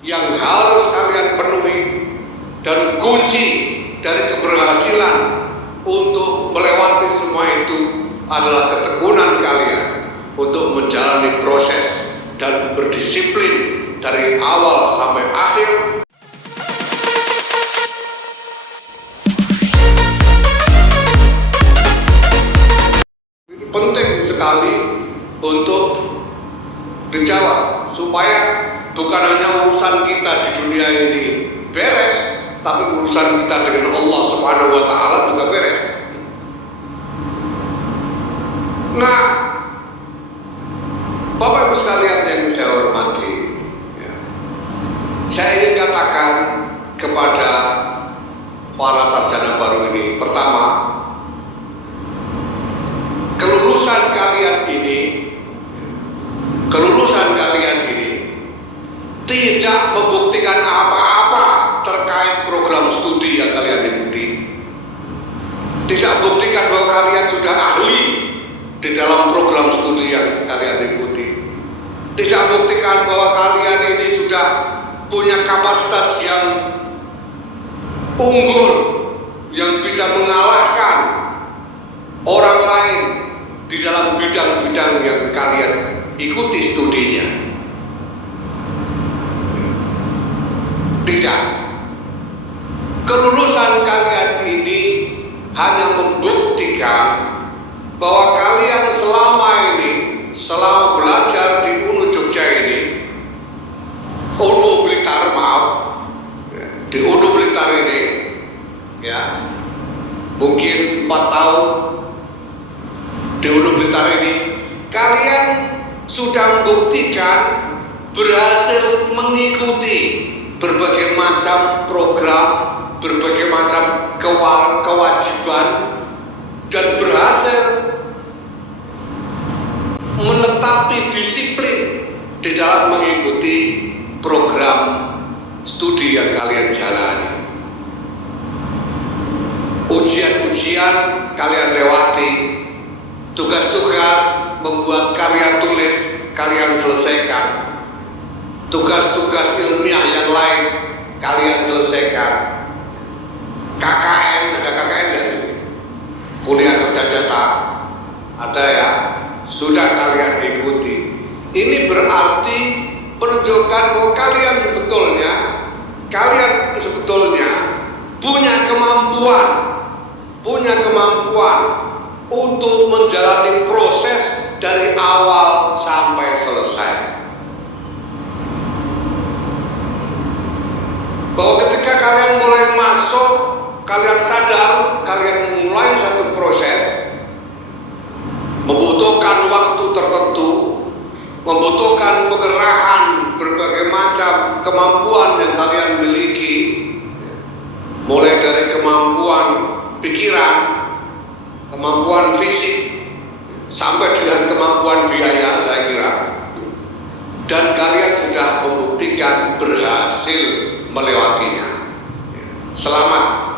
yang harus kalian penuhi, dan kunci dari keberhasilan untuk melewati semua itu adalah ketekunan kalian untuk menjalani proses dan berdisiplin dari awal sampai akhir. Penting sekali untuk dijawab supaya bukan hanya urusan kita di dunia ini beres, tapi urusan kita dengan Allah Subhanahu wa Ta'ala juga beres. Nah, Bapak Ibu sekalian yang saya hormati, saya ingin katakan kepada para sarjana baru ini, pertama, kelulusan kalian ini tidak membuktikan apa-apa terkait program studi yang kalian ikuti. Tidak membuktikan bahwa kalian sudah ahli di dalam program studi yang kalian ikuti. Tidak membuktikan bahwa kalian ini sudah punya kapasitas yang unggul, yang bisa mengalahkan orang lain di dalam bidang-bidang yang kalian ikuti studinya. Tidak. Kelulusan kalian ini hanya membuktikan bahwa kalian selama belajar di UNU Jogja ini, UNU Blitar, di UNU Blitar ini, ya, mungkin 4 tahun di UNU Blitar ini, kalian sudah membuktikan berhasil mengikuti berbagai macam program, berbagai macam kewajiban, dan berhasil menetapi disiplin di dalam mengikuti program studi yang kalian jalani. Ujian-ujian kalian lewati, tugas-tugas membuat karya tulis kalian selesaikan, tugas-tugas ilmiah yang lain kalian selesaikan. KKN, ada KKN nggak di sini? Kuliah kerja nyata ada ya, sudah kalian ikuti. Ini berarti menunjukkan bahwa kalian sebetulnya punya kemampuan untuk menjalani proses dari awal sampai selesai. Bahwa ketika kalian mulai masuk, kalian sadar kalian memulai satu proses, membutuhkan waktu tertentu, membutuhkan pengerahan berbagai macam kemampuan yang kalian miliki, mulai dari kemampuan pikiran, kemampuan fisik, sampai dengan kemampuan biaya, saya kira. Dan kalian sudah membuktikan berhasil melewatinya. Selamat.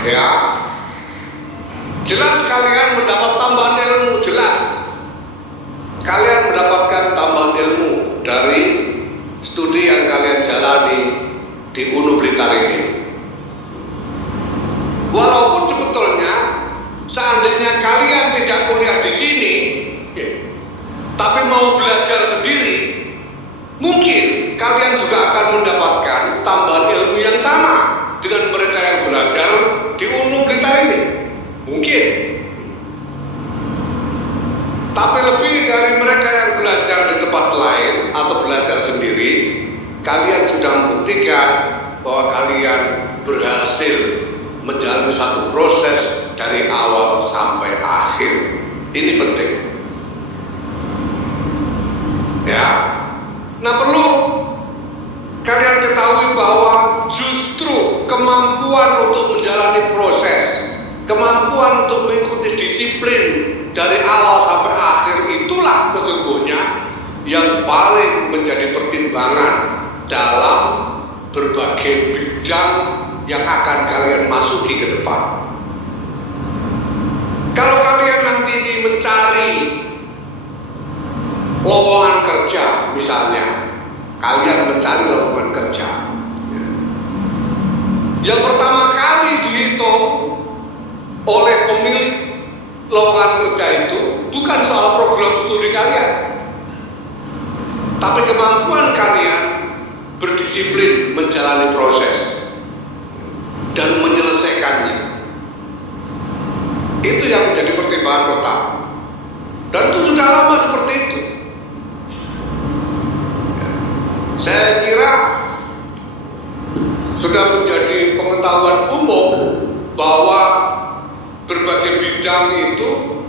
Ya, jelas kalian mendapat tambahan ilmu, jelas kalian mendapatkan tambahan ilmu dari studi yang kalian jalani di UNU Blitar ini. Walaupun sebetulnya seandainya kalian tidak kuliah di sini, tapi mau belajar sendiri, mungkin kalian juga akan mendapatkan tambahan ilmu yang sama dengan mereka yang belajar di UNU Blitar ini. Mungkin. Tapi lebih dari mereka yang belajar di tempat lain atau belajar sendiri, kalian sudah membuktikan bahwa kalian berhasil menjalani satu proses dari awal sampai akhir. Ini penting. Ya. Nah, perlu kalian ketahui bahwa justru kemampuan untuk menjalani proses, kemampuan untuk mengikuti disiplin dari awal sampai akhir, itulah sesungguhnya yang paling menjadi pertimbangan dalam berbagai bidang yang akan kalian masuki ke depan. Kalau kalian nanti ini mencari kerja misalnya, kalian mencari lowongan kerja. Yang pertama kali dihitung oleh pemilik lowongan kerja itu bukan soal program studi kalian, tapi kemampuan kalian berdisiplin menjalani proses dan menyelesaikannya. Itu yang menjadi pertimbangan pertama. Dan itu sudah lama seperti itu. Saya kira sudah menjadi pengetahuan umum bahwa berbagai bidang itu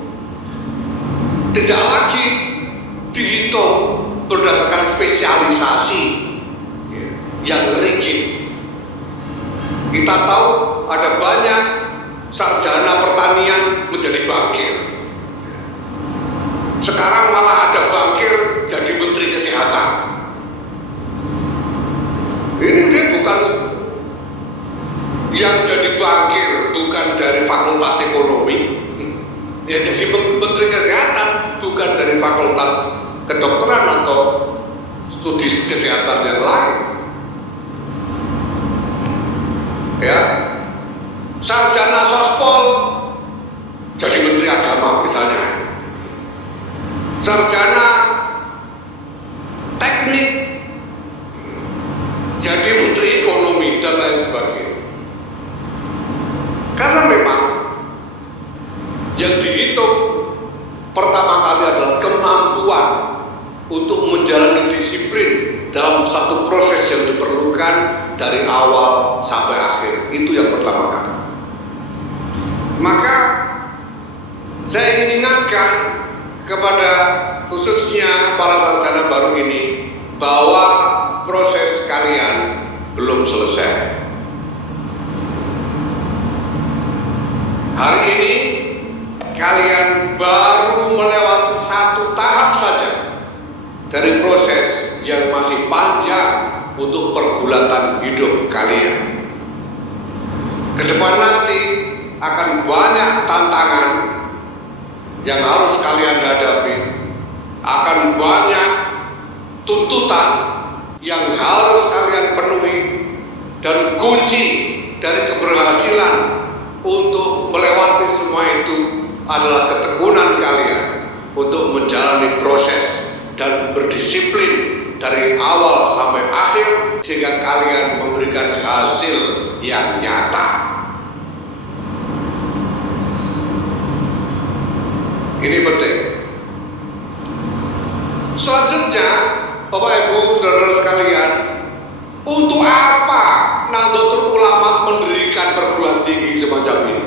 tidak lagi dihitung berdasarkan spesialisasi yang rigid. Kita tahu ada banyak sarjana pertanian menjadi bankir. Sekarang malah ada bankir jadi menteri kesehatan. Ini dia bukan yang jadi bankir, bukan dari fakultas ekonomi, ya jadi menteri kesehatan bukan dari fakultas kedokteran atau studi kesehatan yang lain. Ya, sarjana sospol jadi menteri agama misalnya, sarjana teknik jadi menteri ekonomi dan lain sebagainya. Karena memang yang dihitung pertama kali adalah kemampuan untuk menjalani disiplin dalam satu proses yang diperlukan dari awal sampai akhir. Itu yang pertama kali. Maka saya ingin ingatkan kepada khususnya para sarjana baru ini bahwa proses kalian belum selesai. Hari ini kalian baru melewati satu tahap saja dari proses yang masih panjang untuk pergulatan hidup kalian. Kedepan nanti akan banyak tantangan yang harus kalian hadapi, akan banyak tuntutan yang harus kalian penuhi, dan kunci dari keberhasilan untuk melewati semua itu adalah ketekunan kalian untuk menjalani proses dan berdisiplin dari awal sampai akhir sehingga kalian memberikan hasil yang nyata. Ini penting. Selanjutnya, Bapak Ibu Saudara sekalian, untuk apa Nahdlatul Ulama mendirikan perguruan tinggi semacam ini?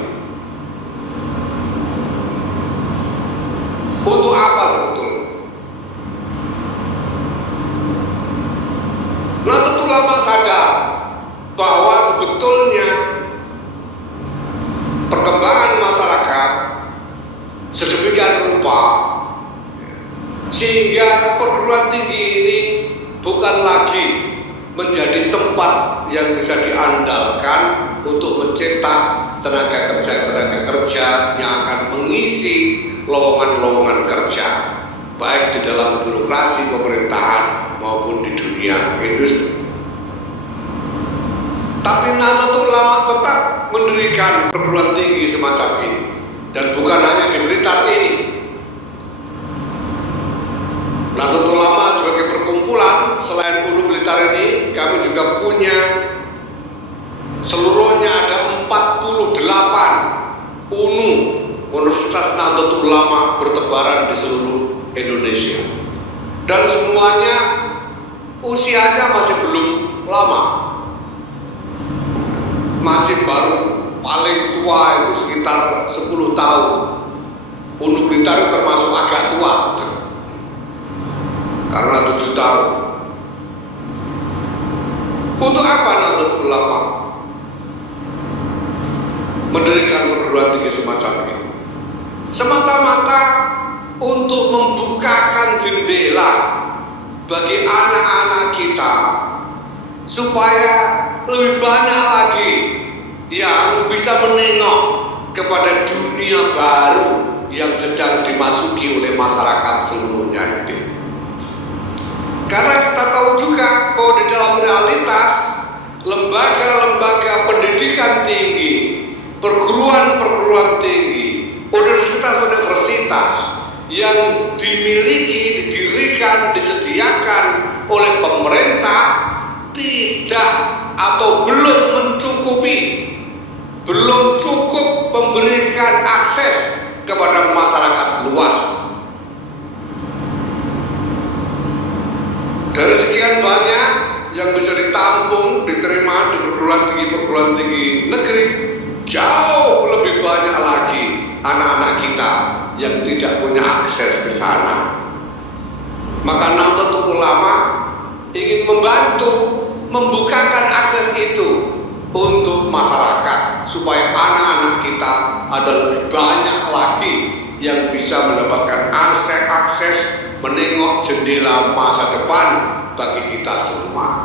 Untuk apa sebetulnya? Nahdlatul Ulama sadar bahwa sebetulnya perkembangan masyarakat sedemikian rupa sehingga perguruan tinggi ini bukan lagi menjadi tempat yang bisa diandalkan untuk mencetak tenaga kerja yang akan mengisi lowongan-lowongan kerja baik di dalam birokrasi pemerintahan maupun di dunia industri. Tapi Nahdlatul Ulama tetap mendirikan perguruan tinggi semacam ini, dan bukan hanya di Blitar ini. Nahdlatul Ulama sebagai perkumpulan selain UNU Blitar ini, kami juga punya seluruhnya ada 48 UNU, Universitas Nahdlatul Ulama bertebaran di seluruh Indonesia, dan semuanya usianya masih belum lama, masih baru, paling tua itu sekitar 10 tahun. UNU Blitar itu termasuk agak tua sudah, karena 7 tahun. Untuk apa Nahdlatul Ulama mendirikan perguruan tinggi semacam ini? Semata-mata untuk membukakan jendela bagi anak-anak kita supaya lebih banyak lagi yang bisa menengok kepada dunia baru yang sedang dimasuki oleh masyarakat seluruhnya ini. Karena kita tahu juga bahwa di dalam realitas lembaga-lembaga pendidikan tinggi, perguruan-perguruan tinggi, universitas-universitas yang dimiliki, didirikan, disediakan oleh pemerintah tidak atau belum mencukupi, belum cukup memberikan akses kepada masyarakat luas. Dari sekian banyak yang bisa ditampung, diterima di perguruan tinggi negeri, jauh lebih banyak lagi anak-anak kita yang tidak punya akses ke sana. Maka Nahdlatul Ulama ingin membantu membukakan akses itu untuk masyarakat, supaya anak-anak kita ada lebih banyak lagi yang bisa mendapatkan akses menengok jendela masa depan bagi kita semua.